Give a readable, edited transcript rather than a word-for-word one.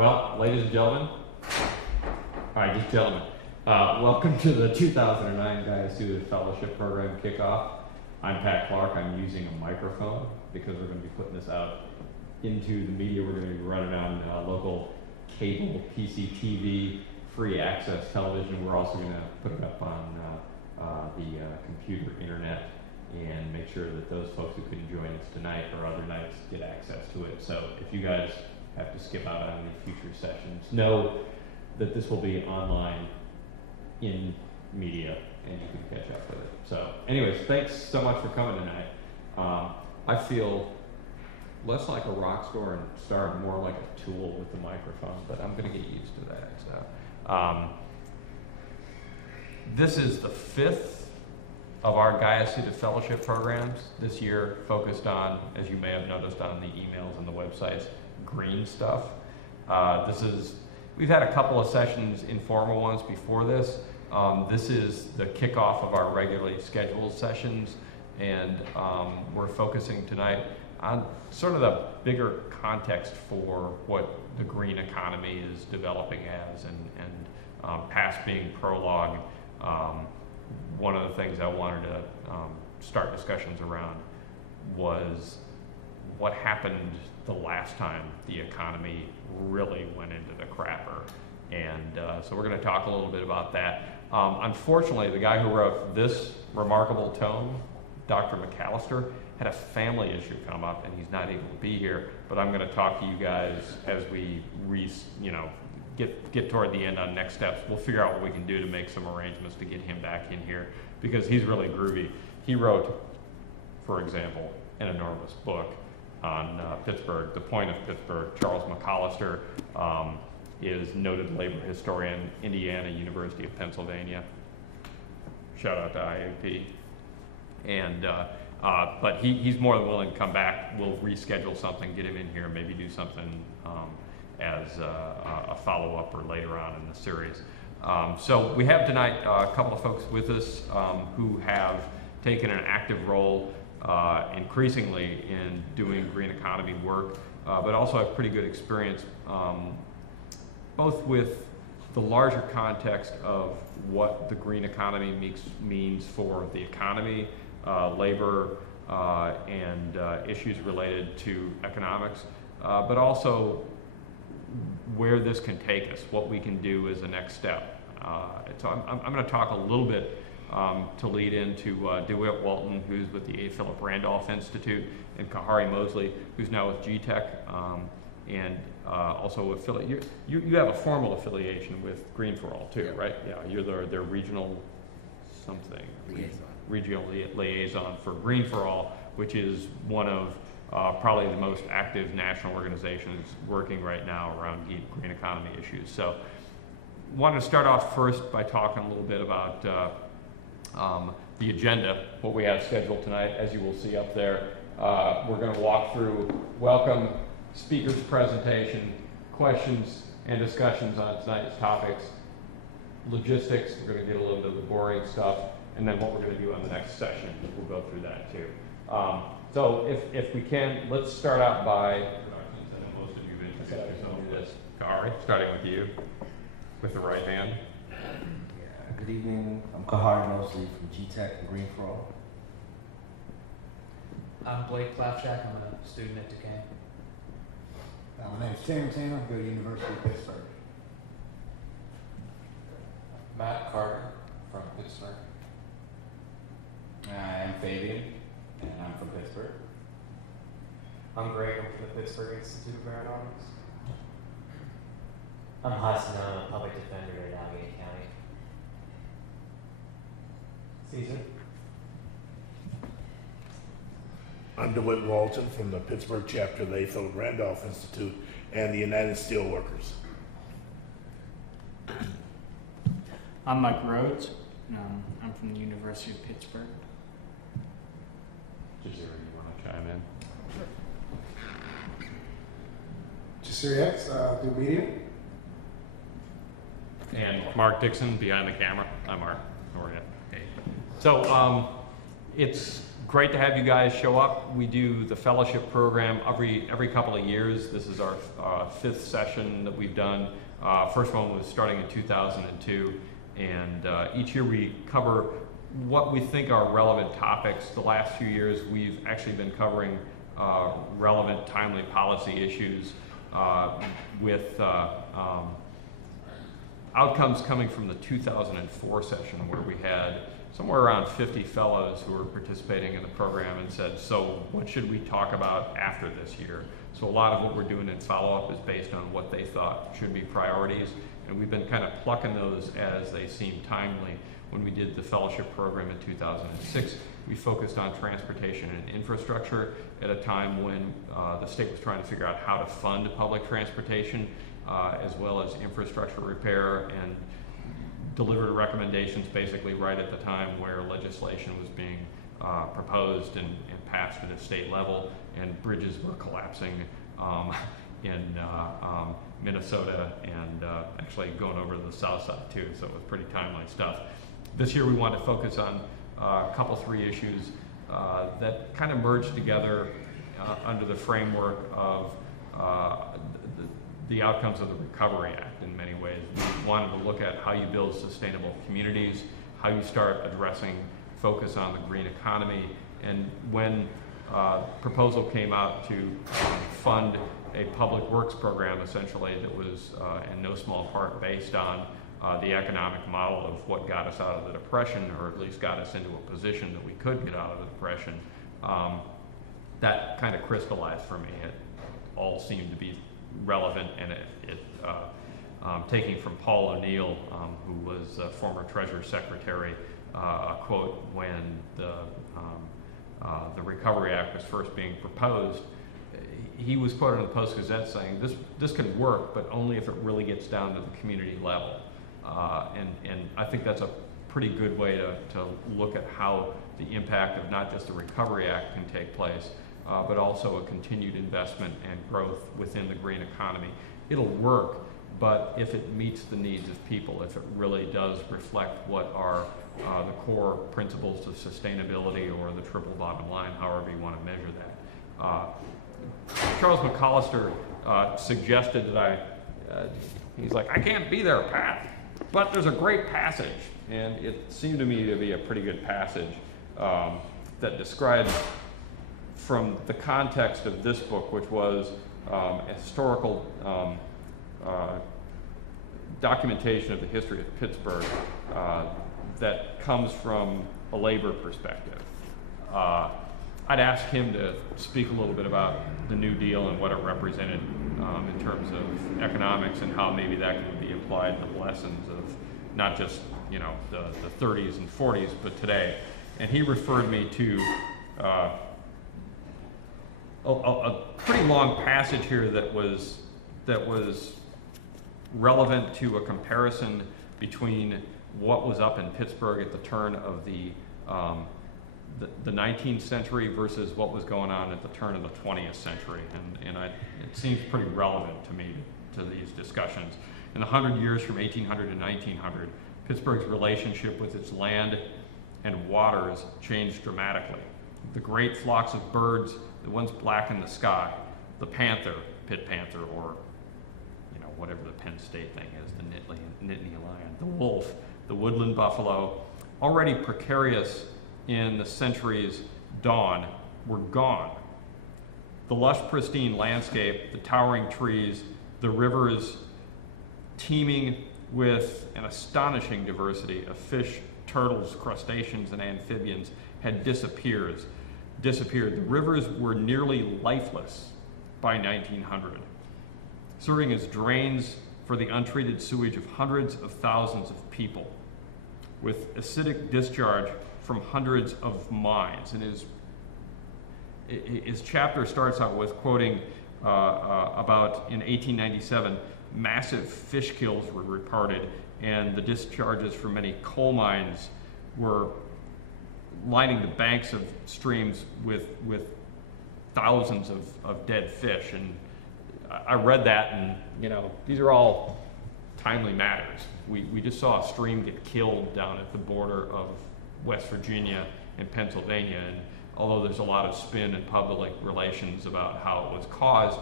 Well, ladies and gentlemen, just gentlemen, welcome to the 2009 Guyasuta Fellowship Program kickoff. I'm Pat Clark. I'm using a microphone because we're going to be putting this out into the media. We're going to be running on local cable, PCTV, free access television. We're also going to put it up on the computer internet and make sure that those folks who couldn't join us tonight or other nights get access to it. So if you guys have to skip out on any future sessions, know that this will be online in media and you can catch up with it. So anyways, thanks so much for coming tonight. I feel less like a rock star and more like a tool with the microphone, but I'm going to get used to that. So this is the 5th of our Guyasuta Fellowship programs this year, focused on, as you may have noticed on the emails and the websites, green stuff. We've had a couple of sessions, informal ones before this. This is the kickoff of our regularly scheduled sessions, and we're focusing tonight on sort of the bigger context for what the green economy is developing as, and past being prologue. One of the things I wanted to start discussions around was what happened the last time the economy really went into the crapper. And so we're going to talk a little bit about that. Unfortunately, the guy who wrote this remarkable tome, Dr. McAllister, had a family issue come up and he's not able to be here, but I'm going to talk to you guys as we get toward the end on next steps. We'll figure out what we can do to make some arrangements to get him back in here because he's really groovy. He wrote, for example, an enormous book on Pittsburgh, the point of Pittsburgh. Charles McAllister is noted labor historian, Indiana University of Pennsylvania. Shout out to IAP. And but he's more than willing to come back. We'll reschedule something, get him in here, maybe do something as a follow-up or later on in the series. So we have tonight a couple of folks with us who have taken an active role increasingly in doing green economy work, but also have pretty good experience both with the larger context of what the green economy means for the economy, labor, and issues related to economics, but also where this can take us, what we can do as a next step. So I'm going to talk a little bit to lead into DeWitt Walton, who's with the A. Philip Randolph Institute, and Kahari Mosley, who's now with GTEC, and also affiliate. You have a formal affiliation with Green for All too, right? Yeah, you're their regional something, regional liaison for Green for All, which is one of probably the most active national organizations working right now around green economy issues. So wanted to start off first by talking a little bit about the agenda, what we have scheduled tonight. As you will see up there, we're going to walk through welcome, speaker's presentation, questions and discussions on tonight's topics, logistics, we're going to get a little bit of the boring stuff, and then what we're going to do on the next session, we'll go through that too. So if we can, let's start out by introductions, and then most of you introduce yourself to this. Kahari, starting with you, with the right hand. Yeah, good evening. I'm Kahari Mosley from GTEC and Green for All. I'm Blake Klafchak. I'm a student at Duquesne. My name's Tim Taylor. I go to the University of Pittsburgh. Matt Carter from Pittsburgh. I'm Fabian, and I'm from Pittsburgh. I'm Greg. I'm from the Pittsburgh Institute of Aeronautics. I'm Hassan. I'm a public defender in Allegheny County. Caesar. I'm DeWitt Walton from the Pittsburgh chapter of the A. Philip Randolph Institute and the United Steelworkers. I'm Mike Rhodes. I'm from the University of Pittsburgh. Jazira, you want to chime in? Jasiri X, do media. And Mark Dixon behind the camera. I'm Mark. How are you? Hey. So it's great to have you guys show up. We do the fellowship program every couple of years. This is our fifth session that we've done. First one was starting in 2002, and each year we cover what we think are relevant topics. The last few years we've actually been covering relevant, timely policy issues with outcomes coming from the 2004 session, where we had somewhere around 50 fellows who were participating in the program and said, so what should we talk about after this year? So a lot of what we're doing in follow-up is based on what they thought should be priorities, and we've been kind of plucking those as they seem timely. When we did the fellowship program in 2006, we focused on transportation and infrastructure at a time when the state was trying to figure out how to fund public transportation, as well as infrastructure repair, and delivered recommendations basically right at the time where legislation was being proposed and passed at a state level, and bridges were collapsing in Minnesota, and actually going over to the south side too, so it was pretty timely stuff. This year we want to focus on three issues that kind of merge together under the framework of the outcomes of the Recovery Act in many ways. We wanted to look at how you build sustainable communities, how you start addressing focus on the green economy, and when proposal came out to fund a public works program essentially that was in no small part based on the economic model of what got us out of the Depression, or at least got us into a position that we could get out of the Depression, that kind of crystallized for me. It all seemed to be relevant, and taking from Paul O'Neill, who was a former Treasury Secretary, a quote when the Recovery Act was first being proposed. He was quoted in the Post-Gazette saying, this can work, but only if it really gets down to the community level. And I think that's a pretty good way to look at how the impact of not just the Recovery Act can take place, but also a continued investment and growth within the green economy. It'll work, but if it meets the needs of people, if it really does reflect what are the core principles of sustainability, or the triple bottom line, however you want to measure that. Charles McCollister suggested that he's like, I can't be there, Pat, but there's a great passage, and it seemed to me to be a pretty good passage that describes, from the context of this book, which was a historical documentation of the history of Pittsburgh that comes from a labor perspective. I'd ask him to speak a little bit about the New Deal and what it represented in terms of economics, and how maybe that can be applied to the lessons of not just the 30s and 40s, but today. And he referred me to a pretty long passage here that was relevant to a comparison between what was up in Pittsburgh at the turn of the 19th century versus what was going on at the turn of the 20th century, and it seems pretty relevant to me to these discussions. In the 100 years from 1800 to 1900, Pittsburgh's relationship with its land and waters changed dramatically. The great flocks of birds that once blackened the sky, the panther, pit panther, or whatever the Penn State thing is, the Nittany lion, the wolf, the woodland buffalo, already precarious in the century's dawn, were gone. The lush, pristine landscape, the towering trees, the rivers teeming with an astonishing diversity of fish, turtles, crustaceans, and amphibians had disappeared. The rivers were nearly lifeless by 1900, serving as drains for the untreated sewage of hundreds of thousands of people, with acidic discharge from hundreds of mines. And his chapter starts out with quoting about in 1897, massive fish kills were reported, and the discharges from many coal mines were lining the banks of streams with thousands of dead fish. And I read that, and these are all timely matters. We just saw a stream get killed down at the border of West Virginia and Pennsylvania, and although there's a lot of spin in public relations about how it was caused,